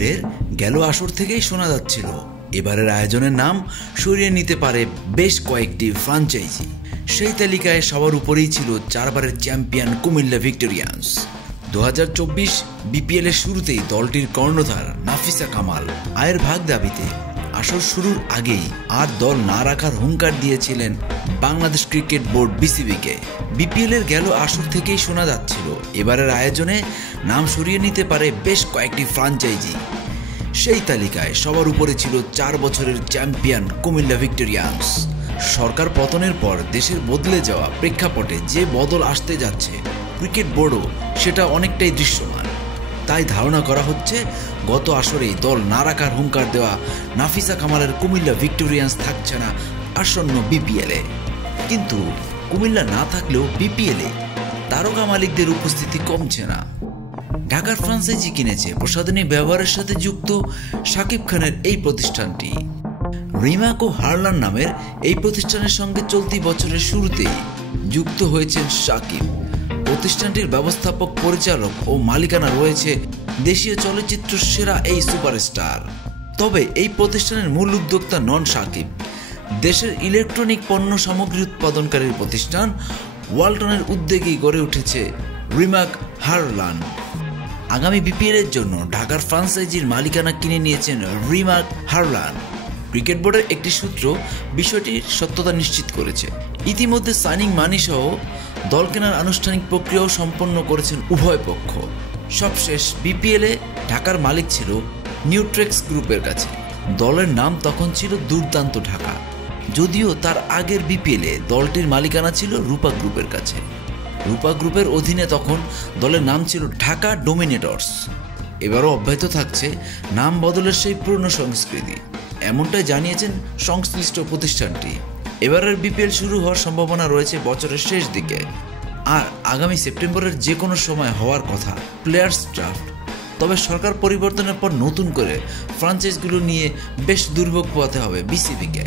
BPL এর গেল আসর থেকেই শোনা যাচ্ছিল এবারের আয়োজনের নাম সরিয়ে নিতে পারে বেশ কয়েকটি ফ্র্যাঞ্চাইজি। সেই তালিকায় সবার উপরেই ছিল 4 বারের চ্যাম্পিয়ন কুমিল্লা ভিক্টোরিয়ান্স। 2024 বিপিএল এর শুরুতেই দলটির কর্ণধার নাফিসা কামাল আয়ের ভাগ দাবিতে আসর শুরুর আগেই আর দল না রাখার হুঙ্কার দিয়েছিলেন বাংলাদেশ ক্রিকেট বোর্ড বিসিবিকে। বিপিএল এর গেল আসর থেকেই শোনা যাচ্ছিল এবারের আয়োজনে নাম সরিয়ে নিতে পারে বেশ কয়েকটি ফ্র্যাঞ্চাইজি। সেই তালিকায় সবার উপরে ছিল 4 বছরের চ্যাম্পিয়ন কুমিল্লা ভিক্টোরিয়ান্স। সরকার পতনের পর দেশের বদলে যাওয়া প্রেক্ষাপটে যে বদল আসতে যাচ্ছে ক্রিকেট বোর্ডও সেটা অনেকটাই দৃশ্যমান। তাই ধারণা করা হচ্ছে গত আসরেই দল না রাখার হুঙ্কার দেওয়া নাফিসা কামালের কুমিল্লা ভিক্টোরিয়ান্স থাকছে না আসন্ন বিপিএলে। কিন্তু কুমিল্লা না থাকলেও বিপিএলে তারকা মালিকদের উপস্থিতি কমছে না। ঢাকার ফ্র্যাঞ্চাইজি কিনেছে প্রসাধনী ব্যবহারের সাথে যুক্ত শাকিব খানের এই প্রতিষ্ঠানটি। রিমাক ও হারলান নামের এই প্রতিষ্ঠানের সঙ্গে চলতি বছরের শুরুতেই যুক্ত হয়েছেন শাকিব। প্রতিষ্ঠানটির ব্যবস্থাপক, পরিচালক ও মালিকানা রয়েছে দেশীয় চলচ্চিত্র সেরা এই সুপারস্টার। তবে এই প্রতিষ্ঠানের মূল উদ্যোক্তা নন শাকিব। দেশের ইলেকট্রনিক পণ্য সামগ্রী উৎপাদনকারী প্রতিষ্ঠান ওয়ালটনের উদ্যোগেই গড়ে উঠেছে রিমাক হারলান। আগামী বিপিএল এর জন্য ঢাকার ফ্র্যাঞ্চাইজির মালিকানা কিনে নিয়েছেন রিমাক হারলান। ক্রিকেট বোর্ডের একটি সূত্র বিষয়টির সত্যতা নিশ্চিত করেছে। ইতিমধ্যে সাইনিং মানি সহ দল কেনার আনুষ্ঠানিক প্রক্রিয়াও সম্পন্ন করেছেন উভয় পক্ষ। সবশেষ বিপিএলে ঢাকার মালিক ছিল নিউট্রেক্স গ্রুপের কাছে। দলের নাম তখন ছিল দুর্দান্ত ঢাকা, যদিও তার আগের বিপিএলে দলটির মালিকানা ছিল রূপা গ্রুপের কাছে। রূপা গ্রুপের অধীনে তখন দলের নাম ছিল ঢাকা ডোমিনেটর্স। এবারও অব্যাহত থাকছে নাম বদলের সেই পুরনো সংস্কৃতি, এমনটাই জানিয়েছেন সংশ্লিষ্ট প্রতিষ্ঠানটি। এবারের বিপিএল শুরু হওয়ার সম্ভাবনা রয়েছে বছরের শেষ দিকে, আর আগামী সেপ্টেম্বরের যে কোনো সময় হওয়ার কথা প্লেয়ার্স ড্রাফট। তবে সরকার পরিবর্তনের পর নতুন করে ফ্র্যাঞ্চাইজগুলো নিয়ে বেশ দুর্ভোগ পোহাতে হবে বিসিবিকে।